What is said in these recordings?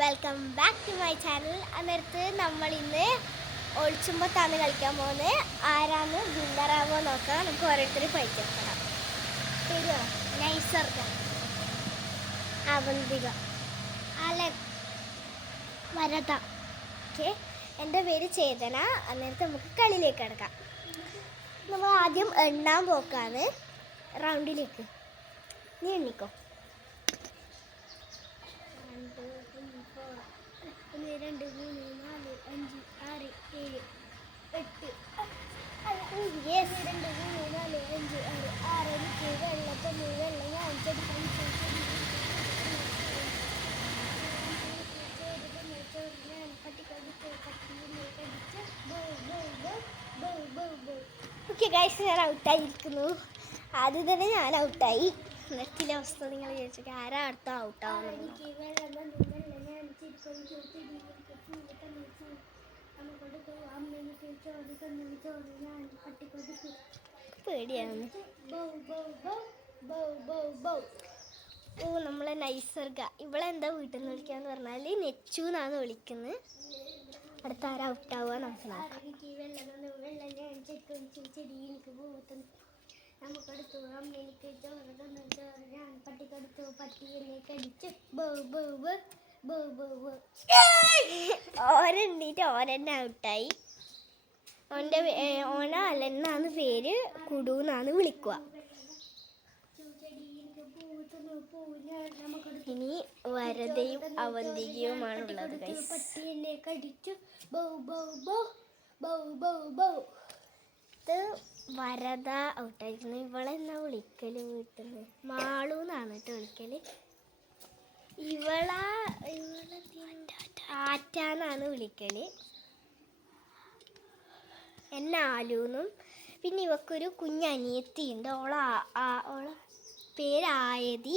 Welcome back to my channel. അന്നേരത്ത് നമ്മൾ ഇന്ന് ഒളിച്ചുമ്പത്താണ് കളിക്കാൻ പോകുന്നത്. ആരാണ് വിന്നറാവോ നോക്കാം. നമുക്ക് ഓരോരുത്തർ പരിചയപ്പെടാം. ശരിയോ? നൈസർഗ, അവന്തിക, അലക്, വരദ. ഓക്കെ, എൻ്റെ പേര് ചേതന. അന്നേരത്ത് നമുക്ക് കളിയിലേക്ക് കിടക്കാം. നമ്മൾ ആദ്യം എണ്ണാൻ പോക്കാണ് റൗണ്ടിലേക്ക്. നീ എണ്ണിക്കോ. 1 2 3 4 5 6 7 8 yes 2 3 4 5 6 എനിക്ക് വെള്ളം ഞാൻ ഓക്കെ ഗൈസ്, ഞാൻ ഔട്ടായിരിക്കുന്നു. ആദ്യം തന്നെ ഞാൻ ഔട്ടായി. നെറ്റിലെ അവസ്ഥ നിങ്ങൾ ചോദിച്ചു ആരാ അടുത്ത ഔട്ടാവുന്നത്. പേടിയാണ്. ഓ, നമ്മളെ നൈസർഗ. ഇവളെന്താ വീട്ടിൽ നിന്ന് വിളിക്കാന്ന് പറഞ്ഞാൽ നെച്ചു എന്നാണ് വിളിക്കുന്നത്. അടുത്ത ആരാ ഔട്ടാവുക നമുക്ക് നോക്കാം. നമുക്കടുത്തു അമ്മേനിക്ക് ചോറ് തന്നു, ചോറ് ഞാൻ പട്ടിക്കടുത്തു, പട്ടിയെ കടിച്ചു. ഓരെണ്ണീറ്റ് ഓരെന്നെ ഔട്ടായി. ഓന അലന്നാണ് പേര്, കുടു എന്നാണ് വിളിക്കുക. ഇനി വരദയും അവന്തികയുമാണുള്ളത്. പട്ടിയെ കടിച്ചു. ഇത് വരദ ഔട്ടായിരിക്കുന്നു. ഇവളെന്നാ വിളിക്കല് വീട്ടിൽ നിന്ന്? മാളു എന്നാണ് കേട്ടോ വിളിക്കല്. ഇവളെ ആറ്റാന്നാണ് വിളിക്കല്. എന്നെ ആലൂന്നും. പിന്നെ ഇവക്കൊരു കുഞ്ഞനിയത്തിയുണ്ട്. ഓളെ പേര് ആയതി.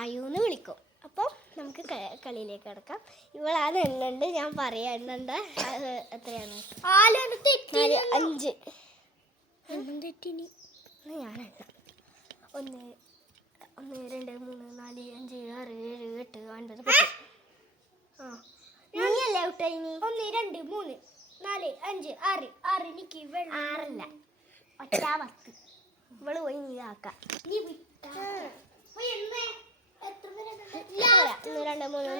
ആയൂന്ന് വിളിക്കും. അപ്പോൾ നമുക്ക് കളിയിലേക്ക് കിടക്കാം. ഇവളാണ് എണ്ണുണ്ട്. ഞാൻ പറയാം എണ്ണണ്ട എത്രയാണ്. 5 തെറ്റിനി. ഞാൻ എണ്ണ 1 2 3 4 5 6 7 8 9 10. നീയല്ലേ ഔട്ടായി? 1 2 3 4 5 6 എനിക്ക് 6 ഒറ്റ 10. ഇവള് പോയി നീ ആക്കാം. 1 2 3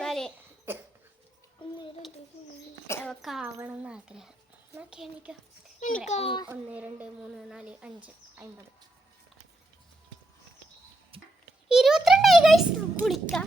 4 അവക്ക് ആവണം എന്ന് ആഗ്രഹം. 1 2 3 4 5 50 22 ഗൈസ്. കുളിക്കാം.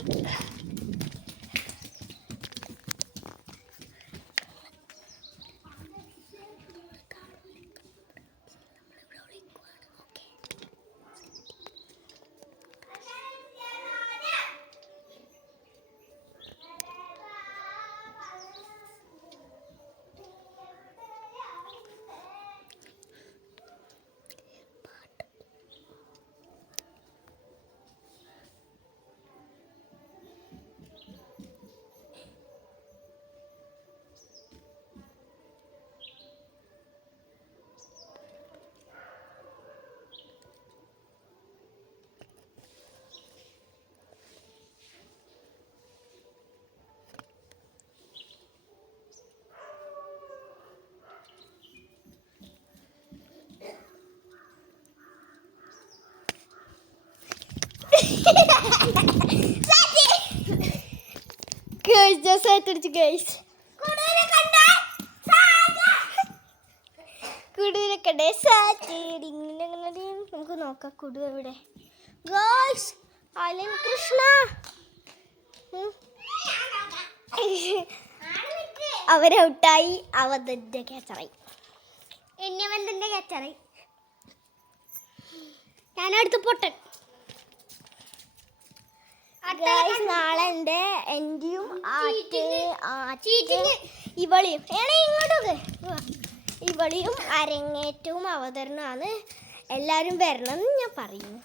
നമുക്ക് നോക്കാം കുടു എവിടെ. ഗേൾസ്, അലൻ കൃഷ്ണ അവരെ ഔട്ടായി. അവന്റെ ക്യാച്ചറായി. എന്നെ ക്യാച്ചറായി. ഞാനടുത്ത് പൊട്ടൻ. നാളെ എന്റെയും ഇവളിയും അരങ്ങേറ്റവും അവതരണമാണ്. എല്ലാവരും വരണം എന്ന് ഞാൻ പറയുന്നു.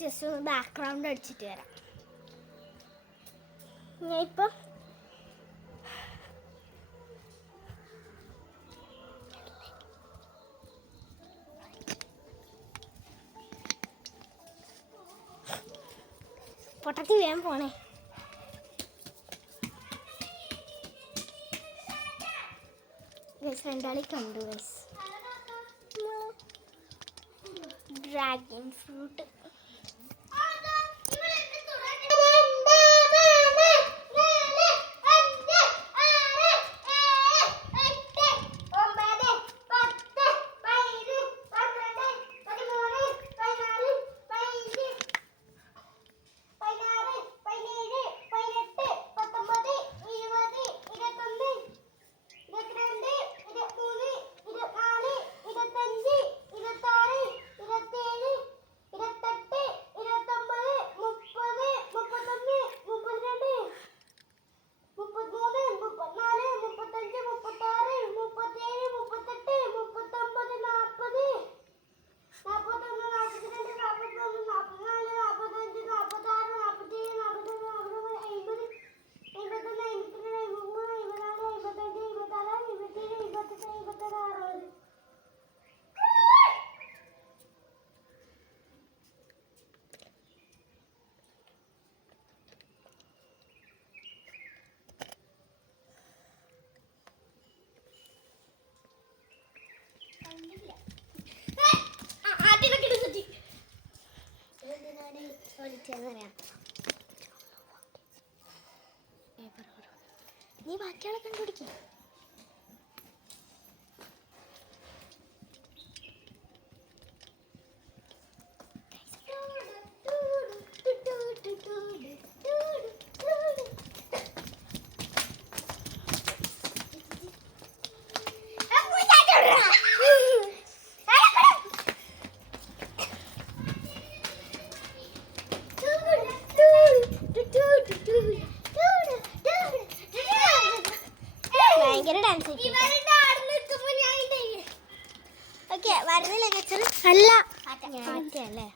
ജസ്റ്റ് ഒന്ന് ബാക്ക്ഗ്രൗണ്ട് അടിച്ചിട്ട് വരാം. ഞാൻ ഇപ്പം ഓട്ടത്തിൽ വേഗം പോണേ. രണ്ടാളി കണ്ടു ഡ്രാഗൺ ഫ്രൂട്ട്. നീ ബാക്കിയാളെ കണ്ടുപിടിക്കും. ഭയങ്കര ഡാൻസ്. ഓക്കെ വരുന്നില്ല അല്ല അല്ലേ.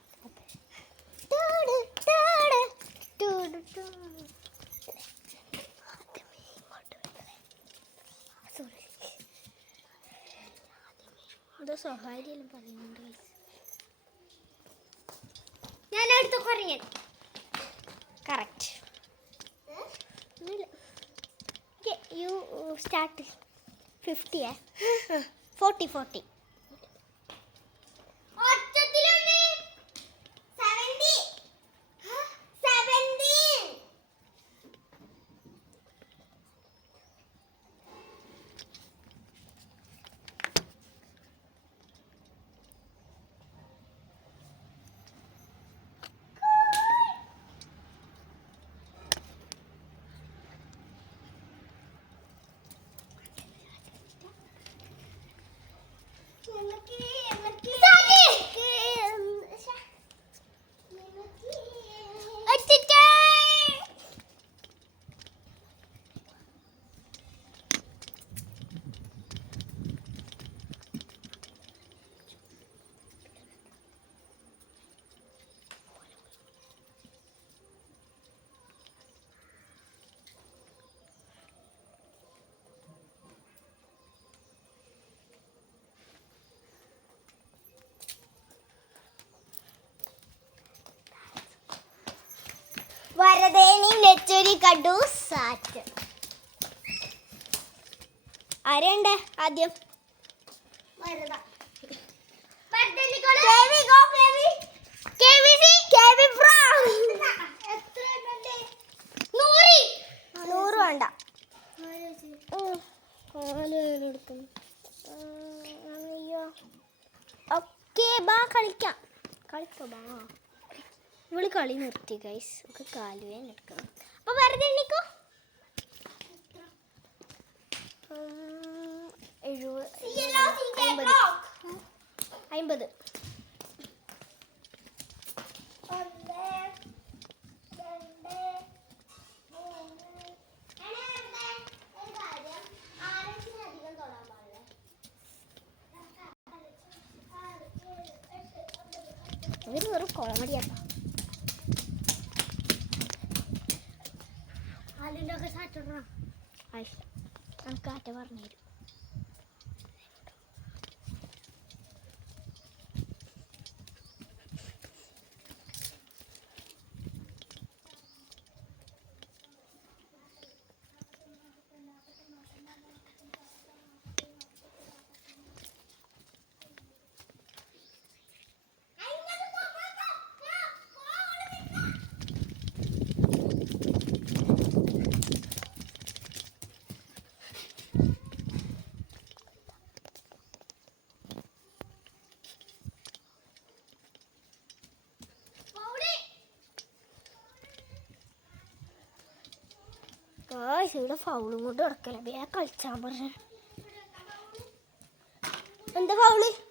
അതോ സ്വകാര്യം പറയുന്നുണ്ട്. ഞാനടുത്ത് കുറഞ്ഞ കറക്റ്റ്. You start 50 40 40 വരദേനി നെച്ചൂരി കണ്ടു സാറ്റ്. ആരുണ്ട് ആദ്യം? നൂറ് വേണ്ട. ഓക്കെ ബാ കളിക്കാം. കളിക്കോ ബാ. ഇവള് കളി നിർത്തി ഗൈസ്. ഒക്കെ കാലുവേൻ എടുക്കണം. അപ്പൊ വെറുതെ എണ്ണിക്കോ. 50 ഇവര് വെറും കോമഡിയാട്ടോ. നമുക്ക് ആറ്റ പറഞ്ഞു തരും. ഗായ്സ് ഇവിടെ ഫൗളും കൊണ്ട് കിടക്കല. കളിച്ചാൻ പറഞ്ഞു. എന്താ ഫൗള്?